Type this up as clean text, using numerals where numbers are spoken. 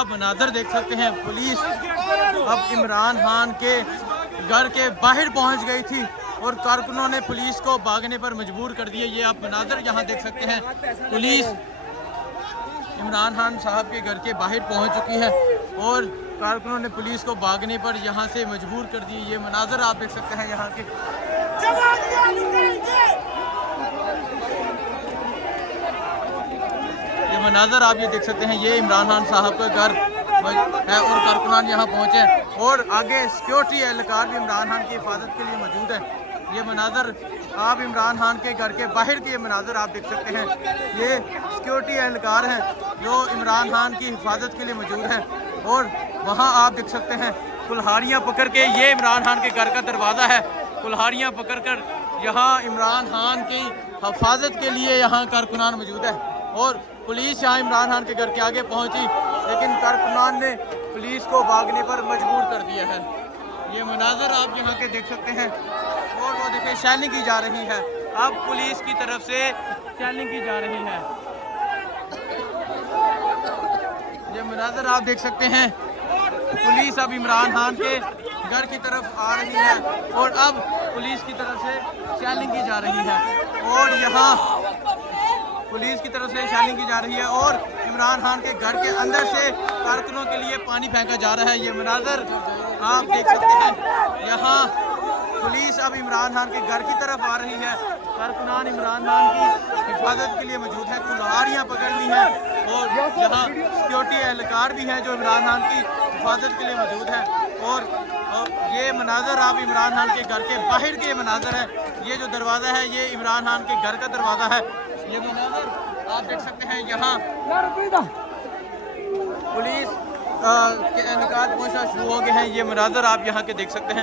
आप मनाजर देख सकते हैं। पुलिस अब इमरान खान के घर के बाहर पहुंच गई थी और कारकुनों ने पुलिस को भागने पर मजबूर कर दिया। ये आप मनाजर यहाँ देख सकते हैं। पुलिस इमरान खान साहब के घर के बाहर पहुंच चुकी है और कारकुनों ने पुलिस को भागने पर यहाँ से मजबूर कर दिए। ये मनाजर आप देख सकते हैं यहाँ के। ये मनाजर आप ये देख सकते हैं। ये इमरान खान साहब का घर है और कारकुनान यहाँ पहुँचे और आगे सिक्योरिटी एहलकार भी इमरान खान की हिफाजत के लिए मौजूद है। ये मनाजर आप इमरान खान के घर के बाहर के मनाजर आप देख सकते हैं। ये सिक्योरिटी एहलकार हैं जो इमरान खान की हिफाजत के लिए मौजूद है और वहाँ आप देख सकते हैं कुल्हाड़ियाँ पकड़ के। ये इमरान खान के घर का दरवाज़ा है। कुल्हाड़ियाँ पकड़ कर यहाँ इमरान खान की हिफाजत के लिए यहाँ कारकुनान मौजूद है और पुलिस यहाँ इमरान खान के घर के आगे पहुँची, लेकिन कारकुनान ने पुलिस को भागने पर मजबूर कर दिया है। ये मनाजर आप यहाँ के देख सकते हैं और वो देखिए शैलिंग की जा रही है। अब पुलिस की तरफ से शैलिंग की जा रही है। ये मनाजर आप देख सकते हैं। पुलिस अब इमरान खान के घर की तरफ आ रही है और अब पुलिस की तरफ से शैलिंग की जा रही है और यहाँ पुलिस की तरफ से शैलिंग की जा रही है और इमरान खान के घर के अंदर से कारकुनों के लिए पानी फेंका जा रहा है। ये मनाजर आप देख सकते हैं। यहाँ पुलिस अब इमरान खान के घर की तरफ आ रही है। कारकुनान इमरान खान की हिफाजत के लिए मौजूद है। कुल्हाड़ियाँ पकड़ ली हैं और यहाँ सिक्योरिटी एहलकार भी हैं जो इमरान खान की हिफाजत के लिए मौजूद है और ये मनाजर आप इमरान खान के घर के बाहर के मनाजर है। ये जो दरवाज़ा है ये इमरान खान के घर का दरवाज़ा है। ये मनाजर आप देख सकते हैं। यहाँ पुलिस के एहलकार पहुँचना शुरू हो गए हैं। ये मनाजर आप यहाँ के देख सकते हैं।